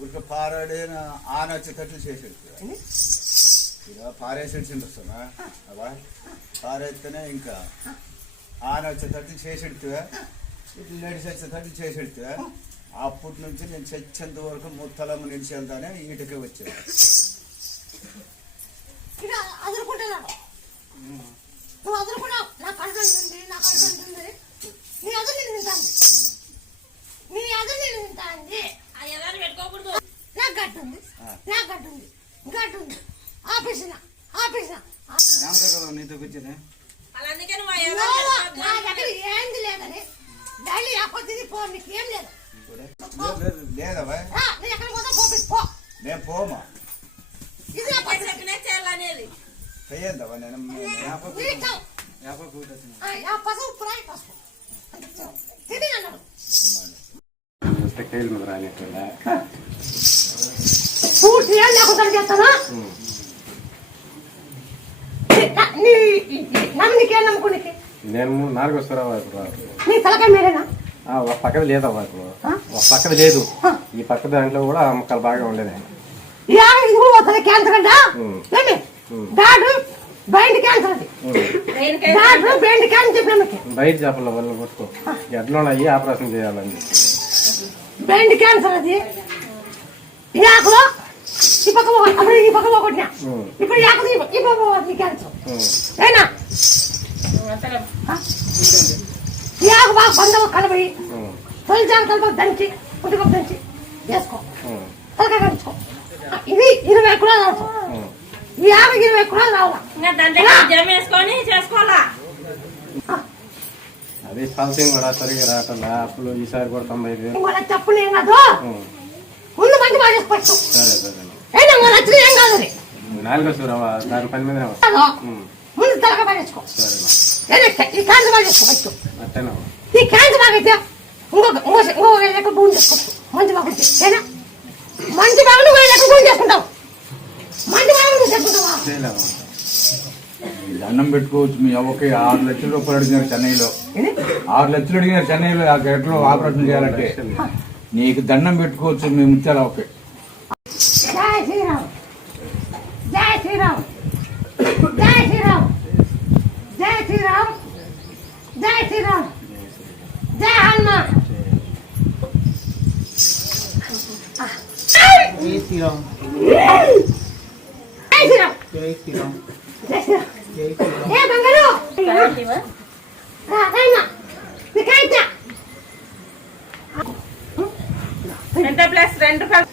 ఊరికి పారాడిన ఆన వచ్చేటట్లు చేసేది ఇక పారేసేసింది వస్తున్నా అవా పారేస్తేనే ఇంకా ఆన వచ్చేటట్లు చేసేడుతువా ఇట్లా నడిచి వచ్చేటట్లు చేసేడుతువా అప్పటి నుంచి నేను చచ్చేంత వరకు ముత్తలమ్మ నిలిచి వెళ్తానే ఈటకే వచ్చాను. నీతో కూర్చొని లేదవా నేను పోమా చెయ్యందవా నేను నేను 4 వస్తారా ఒక పక్కది లేదవ్వా ఇప్పుడు ఒక పక్కది లేదు ఈ పక్క దాంట్లో కూడా అమ్మకాలు బాగా ఉండేది బయట చేపల వల్ల కొట్టుకో ఎట్లా అయ్యి ఆపరేషన్ చేయాలని బ్రెయిన్ క్యాన్సర్ అది ఈ పక్క ఈ పక్క పోగొట్టినా ఇప్పుడు ఈ పక్క క్యాన్సర్ ఏనా ఈ ఆకు బాగా బంధం కలబడి తొలిచాను కలప దంచి పుట్టుకొక దంచి వేసుకో తలకాయ కలుచుకో ఇది 20 కిలోలు అవసరం ఈ ఆకు 20 కిలోలు రావాలా చేసుకోవాలా అదే ఫలితం కూడా సరిగా రావట్లా అప్పుడు ఈసారి కూడా 95,000 చెప్పులు ఏం కాదు ముందు మంచి బాగా చేసుకోవచ్చు. సరే సరే ఏం కాదు 4 వస్తారా దాని 10 మంది ముందు తలకాయ బాగా చేసుకో. ఈ క్యాన్సర్ బాగా చేసుకోవచ్చు. అట్టేనా ఈ క్యాన్సర్ బాగైతే ఇంకొక భూమి చేసుకోవచ్చు. మంచి బాగుంది ఏనా మంచి బాగా నువ్వు భూమి చేసుకుంటావు మంచి బాగా నువ్వు చేసుకుంటావా దండం పెట్టుకోవచ్చు. మీ అవ్వకి 6 లక్షల రూపాయలు అడిగినారు చెన్నైలో 6 లక్షలు అడిగినారు చెన్నైలో ఎట్లా ఆపరేషన్ చేయాలంటే నీకు దండం పెట్టుకోవచ్చు మీ ముత్యాల అవ్వకి. జై శ్రీరామ్ జై శ్రీరామ్ జై శ్రీరామ్ జై శ్రీరామ్ జై శ్రీరామ్ జై హనుమాన్ జై శ్రీరామ్ జై శ్రీరామ్ జై శ్రీరామ్ జై శ్రీరామ్ ఏ బంగారు ఎంత ప్లస్ 2